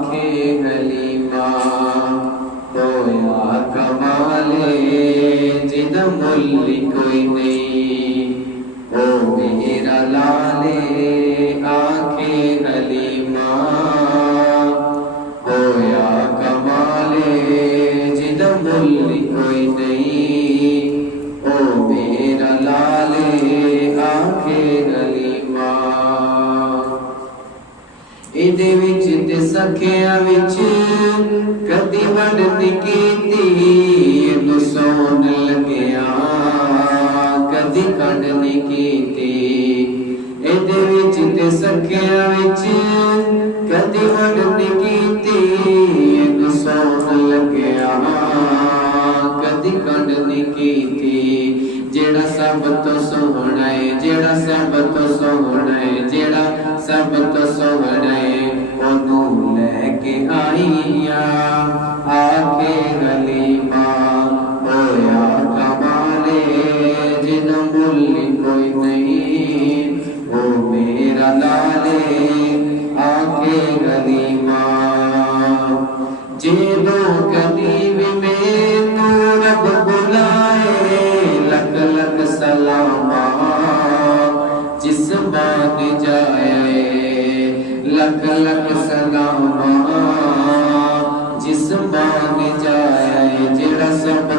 आखे हलीमा होया कमाले जिद मुल्ली कोई नहीं ओ मेरा लाले आखे हलीमा होया कमाले जिद मुल्ली कोई नहीं ओ मेरा लाले आखे हलीमा। इहदे विच ते सखिया विच कदी वंड नहीं कीती इहनू सौन लगिया कदी कंड नहीं कीती। इहदे विच ते सखिया विच कदी वंड नहीं कीती इहनू सौन लगिया कदी कंड नहीं कीती। जेड़ा सब तो सोहना है जेड़ा सब तो सोहना है जेड़ा सब तो सोहना है ओनू लैके आईया आके हलीमा होया कमाले जिद मुल्ली कोई नहीं ओ मेरा लाले आके हलीमा। जे दो कदीम में तू रब बुलाए लख लख सलामा जिस मान जाए लख लख सलामा जिस मान जाए जेड़ा सब